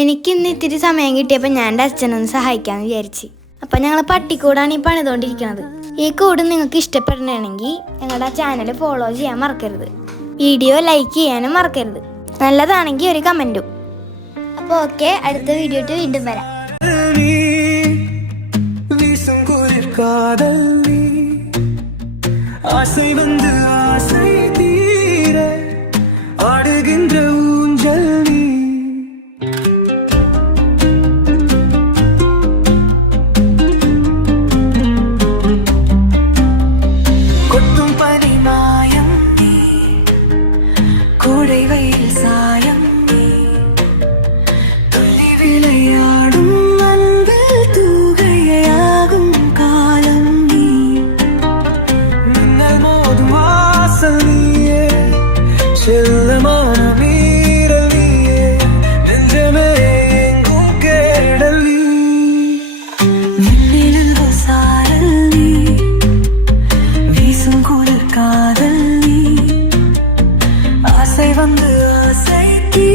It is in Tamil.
എനിക്ക് ഇന്ന് ഇത്തിരി സമയം കിട്ടിയപ്പോൾ ഞാൻ എൻ്റെ അച്ഛനൊന്ന് സഹായിക്കാമെന്ന് വിചാരിച്ചു. അപ്പം ഞങ്ങൾ പട്ടിക്കൂടാണ് ഈ പണിതുകൊണ്ടിരിക്കുന്നത്. ഈ കൂട് നിങ്ങൾക്ക് ഇഷ്ടപ്പെടണമെങ്കിൽ ഞങ്ങളുടെ ആ ചാനൽ ഫോളോ ചെയ്യാൻ മറക്കരുത്. വീഡിയോ ലൈക്ക് ചെയ്യാനും മറക്കരുത്. നല്ലതാണെങ്കിൽ ഒരു കമൻറ്റും. അപ്പോൾ ഓക്കെ, അടുത്ത വീഡിയോ വീണ്ടും വരാം. ஆசை வந்து ஆசை தீர ஆடுகின்ற ஊஞ்சல் நீ. கொட்டும் பனிமாயம் நீ, கோடை வெயில் சாயம் நீ, துள்ளி விளையாடும் அன்பில் தூகையாகும் காலம் நீ. மின்னல் மோதும் வாசல் நீயே, செல்லமான மீறல் நீயே, நெஞ்சமே எங்கும் கேடல் நீ. விண்ணில் சாரல் நீ, வீசும் குளிர் காதல் நீ, ஆசை வந்து ஆசை தீ.